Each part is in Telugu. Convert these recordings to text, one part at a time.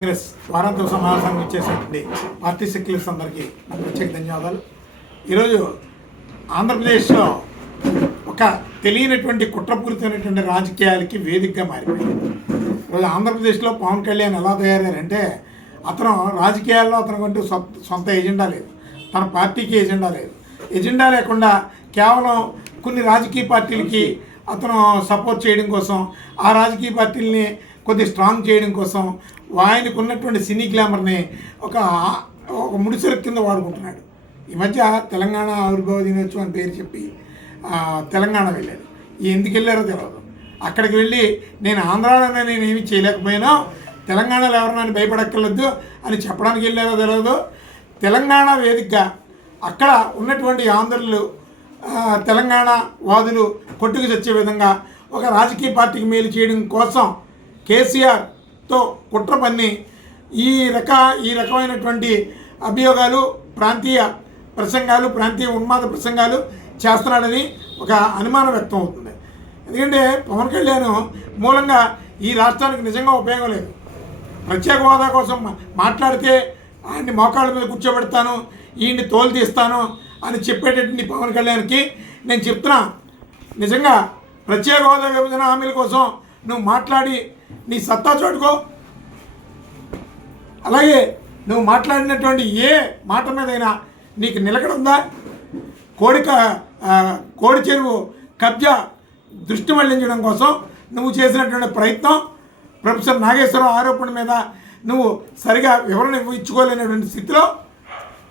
కాంగ్రెస్ వారాంత సమావేశానికి ఇచ్చేసినటువంటి పార్టీ సెక్యులర్స్ అందరికీ నా ప్రత్యేక ధన్యవాదాలు. ఈరోజు ఆంధ్రప్రదేశ్లో ఒక తెలియనటువంటి కుట్రపూరితమైనటువంటి రాజకీయాలకి వేదికగా మారిపోయింది. ఈరోజు ఆంధ్రప్రదేశ్లో పవన్ కళ్యాణ్ ఎలా తయారయ్యారంటే అతను రాజకీయాల్లో అతనికంటూ సొంత ఎజెండా లేదు, తన పార్టీకి ఎజెండా లేదు. ఎజెండా లేకుండా కేవలం కొన్ని రాజకీయ పార్టీలకి అతను సపోర్ట్ చేయడం కోసం, ఆ రాజకీయ పార్టీలని కొద్దిగా స్ట్రాంగ్ చేయడం కోసం ఆయనకు ఉన్నటువంటి సినీ గ్లామర్ని ఒక ముడిసెరకు కింద వాడుకుంటున్నాడు. ఈ మధ్య తెలంగాణ ఆవిర్భావ దినోత్సవం అని పేరు చెప్పి తెలంగాణ వెళ్ళాడు. ఎందుకు వెళ్ళారో తెలియదు. అక్కడికి వెళ్ళి నేను ఆంధ్రాలోనే నేను ఏమీ చేయలేకపోయినా తెలంగాణలో ఎవరన్నా భయపడక్కర్లేదు అని చెప్పడానికి వెళ్ళారో తెలియదు. తెలంగాణ వేదికగా అక్కడ ఉన్నటువంటి ఆంధ్రులు తెలంగాణ వాదులు కొట్టుకు తెచ్చే విధంగా ఒక రాజకీయ పార్టీకి మేలు చేయడం కోసం కేసీఆర్తో కుట్ర పన్ని ఈ రకమైనటువంటి అభియోగాలు, ప్రాంతీయ ప్రసంగాలు, ప్రాంతీయ ఉన్మాద ప్రసంగాలు చేస్తున్నాడని ఒక అనుమానం వ్యక్తం అవుతుంది. ఎందుకంటే పవన్ కళ్యాణ్ మూలంగా ఈ రాష్ట్రానికి నిజంగా ఉపయోగం లేదు. ప్రత్యేక హోదా కోసం మాట్లాడితే ఆయన్ని మోకాళ్ళ మీద కూర్చోబెడతాను, ఈయన్ని తోలు తీస్తాను అని చెప్పేటటువంటి పవన్ కళ్యాణ్కి నేను చెప్తున్నా, నిజంగా ప్రత్యేక హోదా విభజన హామీల కోసం నువ్వు మాట్లాడి నీ సత్తా చూడుకో. అలాగే నువ్వు మాట్లాడినటువంటి ఏ మాట మీదైనా నీకు నిలకడుందా? కోడి చెరువు కబ్జా దృష్టి మళ్లించడం కోసం నువ్వు చేసినటువంటి ప్రయత్నం, ప్రొఫెసర్ నాగేశ్వరరావు ఆరోపణ మీద నువ్వు సరిగా వివరణ ఇచ్చుకోలేనటువంటి స్థితిలో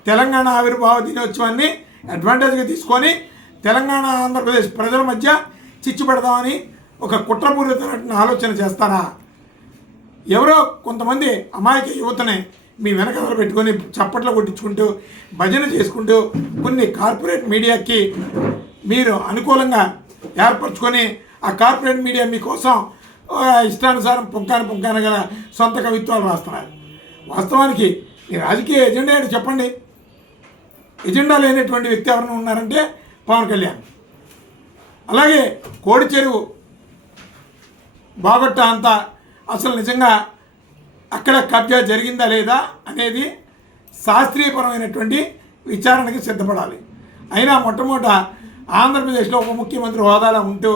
తెలంగాణ ఆవిర్భావ దినోత్సవాన్ని అడ్వాంటేజ్గా తీసుకొని తెలంగాణ ఆంధ్రప్రదేశ్ ప్రజల మధ్య చిచ్చు పెడదామని ఒక కుట్రపూరితమైన ఆలోచన చేస్తారా? ఎవరో కొంతమంది అమాయక యువతని మీ వెనకాల పెట్టుకొని చప్పట్లు కొట్టించుకుంటూ భజన చేసుకుంటూ కొన్ని కార్పొరేట్ మీడియాకి మీరు అనుకూలంగా ఏర్పరచుకొని ఆ కార్పొరేట్ మీడియా మీకోసం ఇష్టానుసారం పుంకాన గల సొంత కవిత్వాలు రాస్తున్నారు. వాస్తవానికి ఈ రాజకీయ ఎజెండా ఏంటి చెప్పండి? ఎజెండా లేనటువంటి వ్యక్తి ఎవరైనా ఉన్నారంటే పవన్ కళ్యాణ్. అలాగే కోడి చెరువు బాగొట్ట అంతా అసలు నిజంగా అక్కడ కబ్జా జరిగిందా లేదా అనేది శాస్త్రీయపరమైనటువంటి విచారణకి సిద్ధపడాలి. అయినా మొట్టమొదట ఆంధ్రప్రదేశ్లో ఉప ముఖ్యమంత్రి హోదాలో ఉంటూ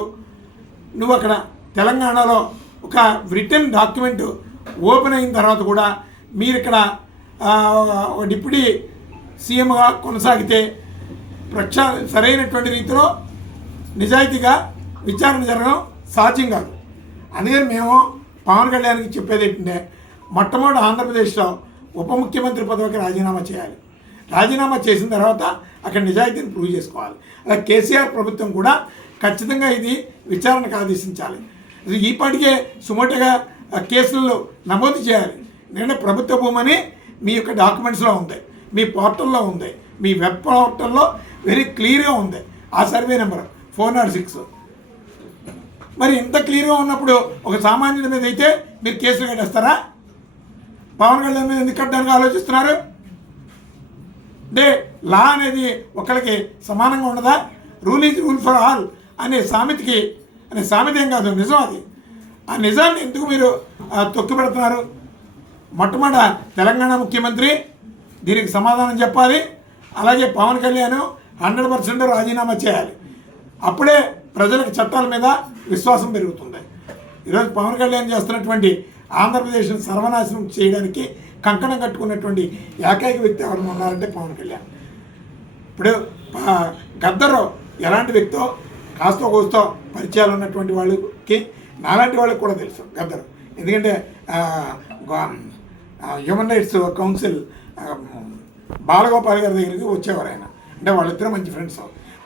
నువ్వు అక్కడ తెలంగాణలో ఒక రిటర్న్ డాక్యుమెంట్ ఓపెన్ అయిన తర్వాత కూడా మీరు ఇక్కడ ఒక డిప్యూటీ సీఎంగా కొనసాగితే సరైనటువంటి రీతిలో నిజాయితీగా విచారణ జరగడం సాధ్యం కాదు. అందుకని మేము పవన్ కళ్యాణ్కి చెప్పేది ఏంటంటే మొట్టమొదటి ఆంధ్రప్రదేశ్లో ఉప ముఖ్యమంత్రి పదవికి రాజీనామా చేయాలి. రాజీనామా చేసిన తర్వాత అక్కడ నిజాయితీని ప్రూవ్ చేసుకోవాలి. అలా కేసీఆర్ ప్రభుత్వం కూడా ఖచ్చితంగా ఇది విచారణకు ఆదేశించాలి. ఈ పాటికే సుమోటగా కేసులు నమోదు చేయాలి. ఎందుకంటే ప్రభుత్వ భూమని మీ యొక్క డాక్యుమెంట్స్లో ఉంది, మీ పోర్టల్లో ఉంది, మీ వెబ్ పోర్టల్లో వెరీ క్లియర్గా ఉంది. ఆ సర్వే నెంబర్ 406. మరి ఇంత క్లియర్గా ఉన్నప్పుడు ఒక సామాన్యుడి మీద అయితే మీరు కేసులు కట్టేస్తారా? పవన్ కళ్యాణ్ మీద ఎందుకు కట్టడానికి ఆలోచిస్తున్నారు? అంటే లా అనేది ఒకరికి సమానంగా ఉండదా? Rule is rule for all అనే సామెత ఏం కాదు, నిజం అది. ఆ నిజాన్ని ఎందుకు మీరు తొక్కి పెడుతున్నారు? మొట్టమొదట తెలంగాణ ముఖ్యమంత్రి దీనికి సమాధానం చెప్పాలి. అలాగే పవన్ కళ్యాణ్ 100% రాజీనామా చేయాలి. అప్పుడే ప్రజలకు చట్టాల మీద విశ్వాసం పెరుగుతుంది. ఈరోజు పవన్ కళ్యాణ్ చేస్తున్నటువంటి ఆంధ్రప్రదేశ్ను సర్వనాశనం చేయడానికి కంకణం కట్టుకున్నటువంటి ఏకైక వ్యక్తి ఎవరు ఉన్నారంటే పవన్ కళ్యాణ్. ఇప్పుడు గద్దరు ఎలాంటి వ్యక్తో కాస్తో కోస్తో పరిచయాలు ఉన్నటువంటి వాళ్ళకి, నాలాంటి వాళ్ళకి కూడా తెలుసు గద్దరు. ఎందుకంటే హ్యూమన్ రైట్స్ కౌన్సిల్ బాలగోపాల్ గారి దగ్గరికి వచ్చేవారు ఆయన. అంటే వాళ్ళిద్దరూ మంచి ఫ్రెండ్స్.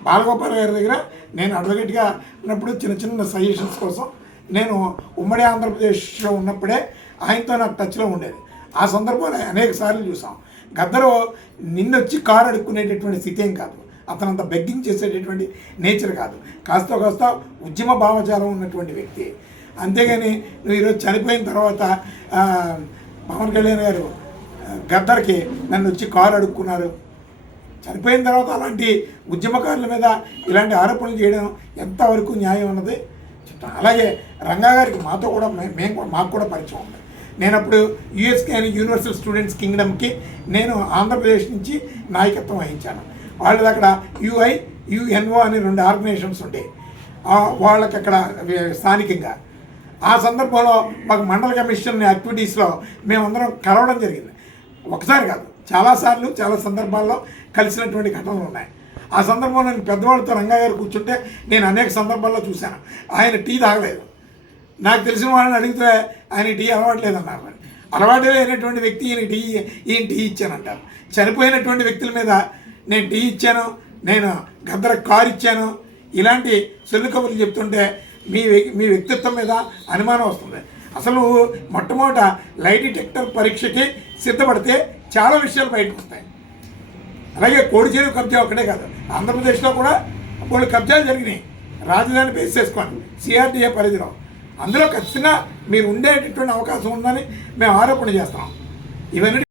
బాలగోపాల్ గారి దగ్గర నేను అడ్వకేట్గా ఉన్నప్పుడు చిన్న సజెషన్స్ కోసం నేను ఉమ్మడి ఆంధ్రప్రదేశ్లో ఉన్నప్పుడే ఆయనతో నాకు టచ్లో ఉండేది. ఆ సందర్భంలో అనేక సార్లు చూసాం. గద్దరు నిన్నొచ్చి కారు అడుక్కునేటటువంటి స్థితి ఏం కాదు, అతనంత బెగ్గింగ్ చేసేటటువంటి నేచర్ కాదు. కాస్త ఉద్యమ భావజాలం ఉన్నటువంటి వ్యక్తి. అంతేగాని నువ్వు ఈరోజు చనిపోయిన తర్వాత పవన్ కళ్యాణ్ గారు గద్దర్కి నన్ను వచ్చి కారు అడుక్కున్నారు. చనిపోయిన తర్వాత అలాంటి ఉద్యమకారుల మీద ఇలాంటి ఆరోపణలు చేయడం ఎంతవరకు న్యాయం అన్నది. అలాగే రంగా గారికి మాకు కూడా పరిచయం ఉంది. నేను అప్పుడు యుఎస్కే అని యూనివర్సల్ స్టూడెంట్స్ కింగ్డమ్కి నేను ఆంధ్రప్రదేశ్ నుంచి నాయకత్వం వహించాను. వాళ్ళది అక్కడ యుఎన్ఓ అని 2 ఆర్గనైజేషన్స్ ఉండేవి వాళ్ళకి అక్కడ స్థానికంగా. ఆ సందర్భంలో మాకు మండల కమిషన్ యాక్టివిటీస్లో మేమందరం కలవడం జరిగింది. ఒకసారి కాదు, చాలాసార్లు చాలా సందర్భాల్లో కలిసినటువంటి ఘటనలు ఉన్నాయి. ఆ సందర్భంలో నేను పెద్దవాళ్ళతో రంగా గారు కూర్చుంటే నేను అనేక సందర్భాల్లో చూశాను. ఆయన టీ తాగలేదు. నాకు తెలిసిన వాళ్ళని అడిగితే ఆయన టీ అలవాట్లేదన్నారు. అలవాటు లేనటువంటి వ్యక్తి ఈయన టీ ఇచ్చానంటారు. చనిపోయినటువంటి వ్యక్తుల మీద నేను టీ ఇచ్చాను, నేను గద్దర కారు ఇచ్చాను, ఇలాంటి సొల్లు కబుర్లు చెప్తుంటే మీ వ్యక్తిత్వం మీద అనుమానం వస్తుంది. అసలు మొట్టమొదట లై డిటెక్టర్ పరీక్షకి సిద్ధపడితే చాలా విషయాలు బయటకు వస్తాయి. అలాగే కోడిచేరు కబ్జా ఒకటే కాదు, ఆంధ్రప్రదేశ్లో కూడా కొన్ని కబ్జాలు జరిగినాయి. రాజధాని బేస్ చేసుకోండి, సిఆర్డీఏ పరిధిలో. అందులో ఖచ్చితంగా మీరు ఉండేటటువంటి అవకాశం ఉందని మేము ఆరోపణ చేస్తాం. ఇవన్నీ